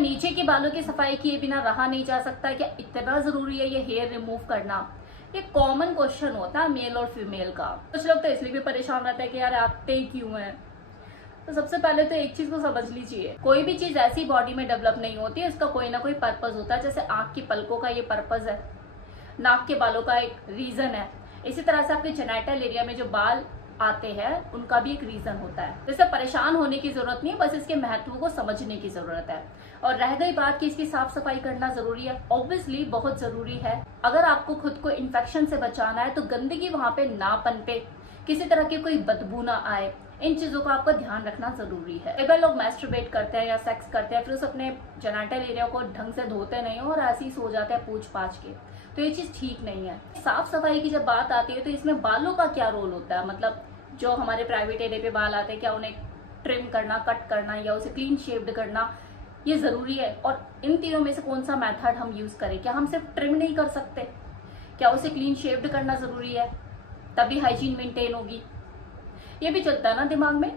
नीचे के बालों की सफाई किए बिना रहा नहीं जा सकता। क्या इतना जरूरी है ये हेयर रिमूव करना? ये कॉमन क्वेश्चन होता है मेल और फीमेल का। कुछ लोग तो इसलिए भी परेशान रहते हैं कि यार आते ही क्यों है। तो सबसे पहले तो एक चीज को समझ लीजिए, कोई भी चीज ऐसी बॉडी में डेवलप नहीं होती है, इसका कोई ना कोई पर्पज होता है। जैसे आंख की पलकों का ये पर्पज है, नाक के बालों का एक रीजन है, इसी तरह से आपके जेनिटल एरिया में जो बाल आते हैं उनका भी एक रीजन होता है। तो इससे परेशान होने की जरूरत नहीं है, बस इसके महत्व को समझने की जरूरत है। और रह गई बात कि इसकी साफ सफाई करना जरूरी है, ऑब्वियसली बहुत जरूरी है। अगर आपको खुद को इन्फेक्शन से बचाना है तो गंदगी वहां पे ना पनपे, किसी तरह की कोई बदबू ना आए, इन चीजों का आपको ध्यान रखना जरूरी है। कई बार लोग मैस्टरबेट करते हैं या सेक्स करते हैं, फिर उस अपने जेनिटल एरिया को ढंग से धोते नहीं हो और ऐसे ही सो जाते हैं पूछ पाछ के, तो ये चीज ठीक नहीं है। साफ सफाई की जब बात आती है तो इसमें बालों का क्या रोल होता है, मतलब जो हमारे प्राइवेट एरिया पे बाल आते हैं, क्या उन्हें ट्रिम करना, कट करना या उसे क्लीन शेव्ड करना ये जरूरी है? और इन तीनों में से कौन सा मेथड हम यूज करें? क्या हम सिर्फ ट्रिम नहीं कर सकते? क्या उसे क्लीन शेव्ड करना जरूरी है, तभी हाइजीन मेंटेन होगी? ये भी चलता है ना दिमाग में।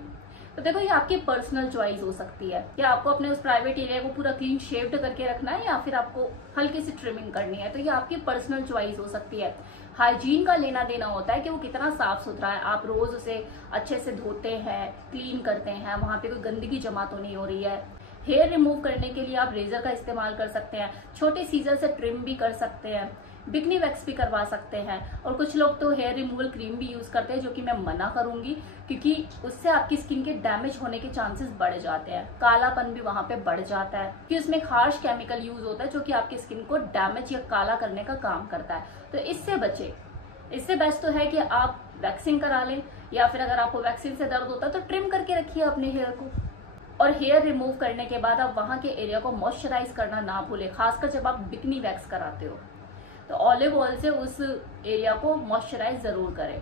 तो देखो, ये आपकी पर्सनल चॉइस हो सकती है कि आपको अपने उस प्राइवेट एरिया को पूरा क्लीन शेव्ड करके रखना है या फिर आपको हल्की सी ट्रिमिंग करनी है। तो ये आपकी पर्सनल चॉइस हो सकती है। हाइजीन का लेना देना होता है कि वो कितना साफ सुथरा है, आप रोज उसे अच्छे से धोते हैं, क्लीन करते हैं, वहां पे कोई गंदगी जमा तो नहीं हो रही है। हेयर रिमूव करने के लिए आप रेजर का इस्तेमाल कर सकते हैं, छोटे सीजर से ट्रिम भी कर सकते हैं, बिकनी वैक्स भी करवा सकते हैं। और कुछ लोग तो हेयर रिमूवल क्रीम भी यूज करते हैं, जो कि मैं मना करूंगी, क्योंकि उससे आपकी स्किन के डैमेज होने के चांसेस बढ़ जाते हैं, कालापन भी वहां पे बढ़ जाता है, कि उसमें हार्श केमिकल यूज होता है जो कि आपकी स्किन को डैमेज या काला करने का काम करता है। तो इससे बचे। इससे बेस्ट तो है कि आप वैक्सिंग करा लें, या फिर अगर आपको वैक्सीन से दर्द होता है तो ट्रिम करके रखिए अपने हेयर को। और हेयर रिमूव करने के बाद आप वहां के एरिया को मॉइस्चराइज करना ना भूलें, खासकर जब आप बिकनी वैक्स कराते हो तो ऑलिव ऑयल से उस एरिया को मॉइस्चराइज जरूर करें।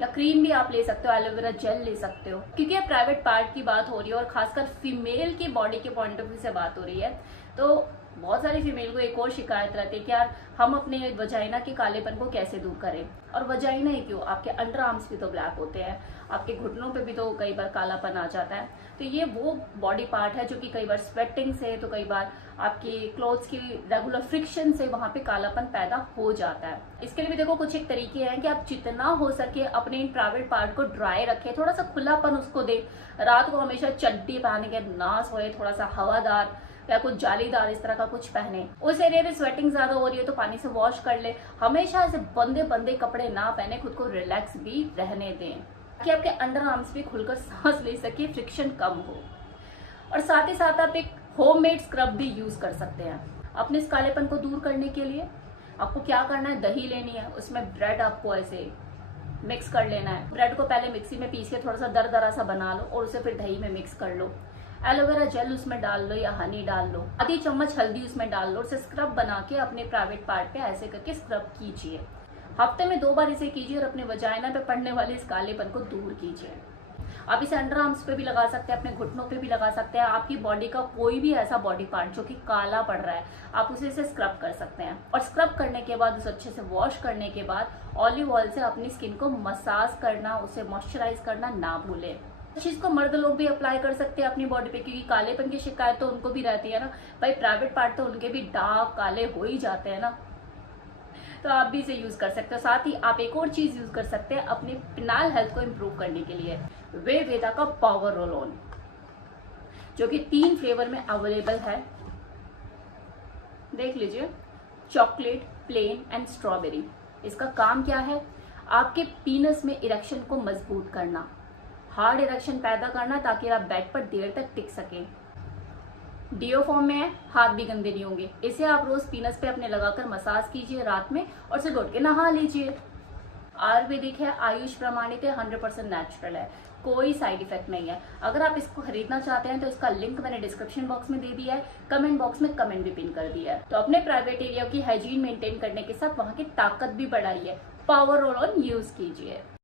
या क्रीम भी आप ले सकते हो, एलोवेरा जेल ले सकते हो, क्योंकि ये प्राइवेट पार्ट की बात हो रही है और खासकर फीमेल की बॉडी के पॉइंट ऑफ व्यू से बात हो रही है। तो बहुत सारी फीमेल को एक और शिकायत रहती है कि यार हम अपने वजाइना के कालेपन को कैसे दूर करें। और वजाइना ही क्यों, आपके अंडर आर्म्स भी तो ब्लैक होते हैं, आपके घुटनों पे भी तो कई बार कालापन आ जाता है। तो ये वो बॉडी पार्ट है जो कि कई बार स्वेटिंग से, तो कई बार आपकी क्लोथ्स की रेगुलर फ्रिक्शन से वहां पे कालापन पैदा हो जाता है। इसके लिए भी देखो कुछ एक तरीके हैं कि आप जितना हो सके अपने इन प्राइवेट पार्ट को ड्राई रखें, थोड़ा सा खुलापन उसको दे। रात को हमेशा चड्डी पहन के ना सोए, थोड़ा सा हवादार या कुछ जालीदार इस तरह का कुछ पहने। उस एरिया में स्वेटिंग ज्यादा हो रही है तो पानी से वॉश कर ले। हमेशा ऐसे बंदे बंदे कपड़े ना पहने, खुद को रिलैक्स भी रहने दें कि आपके अंडर आर्म्स भी खुलकर सांस ले सके, फ्रिक्शन कम हो। और साथ ही साथ आप एक होममेड स्क्रब भी यूज कर सकते हैं अपने इस कालेपन को दूर करने के लिए। आपको क्या करना है, दही लेनी है, उसमें ब्रेड आपको ऐसे मिक्स कर लेना है। ब्रेड को पहले मिक्सी में पीस के थोड़ा सा दरदरा सा बना लो और उसे फिर दही में मिक्स कर लो। एलोवेरा जेल उसमें डाल लो या हनी डाल लो, आधी चम्मच हल्दी उसमें डाल लो, उसे स्क्रब बना के अपने प्राइवेट पार्ट पे ऐसे करके स्क्रब कीजिए। हफ्ते में 2 बार इसे कीजिए और अपने वजाइना पे पड़ने वाले इस कालेपन को दूर कीजिए। आप इसे अंडर आर्म्स पे भी लगा सकते हैं, अपने घुटनों पे भी लगा सकते हैं। आपकी बॉडी का कोई भी ऐसा बॉडी पार्ट जो कि काला पड़ रहा है, आप उसे इसे स्क्रब कर सकते हैं। और स्क्रब करने के बाद उसे अच्छे से वॉश करने के बाद ऑलिव ऑयल से अपनी स्किन को मसाज करना, उसे मॉइस्चराइज करना ना भूलें। इस चीज को मर्द लोग भी अप्लाई कर सकते हैं अपनी बॉडी पे, क्योंकि कालेपन की शिकायत तो उनको भी रहती है ना भाई, प्राइवेट पार्ट तो उनके भी डार्क काले हो ही जाते हैं ना। तो आप भी इसे यूज कर सकते हो। साथ ही आप एक और चीज यूज कर सकते हैं अपनी फिनाइल हेल्थ को इम्प्रूव करने के लिए, वे वेदा का पावर रोल ऑन, जो कि 3 फ्लेवर में अवेलेबल है। देख लीजिए, चॉकलेट, प्लेन एंड स्ट्रॉबेरी। इसका काम क्या है, आपके पीनस में इरेक्शन को मजबूत करना, हार्ड इरेक्शन पैदा करना, ताकि आप बेड पर देर तक टिक सके। डिओ फॉर्म में है, हाथ भी गंदे नहीं होंगे। इसे आप रोज पीनस पे अपने लगाकर मसाज कीजिए रात में और सुबह उठ के नहा लीजिए। आयुर्वेदिक है, आयुष प्रमाणित है, 100% नेचुरल है, कोई साइड इफेक्ट नहीं है। अगर आप इसको खरीदना चाहते हैं तो इसका लिंक मैंने डिस्क्रिप्शन बॉक्स में दे दिया है, कमेंट बॉक्स में कमेंट भी पिन कर दिया है। तो अपने प्राइवेट एरिया की हाइजीन मेंटेन करने के साथ वहां की ताकत भी बढ़ाइए। पावर रोल ऑन यूज कीजिए।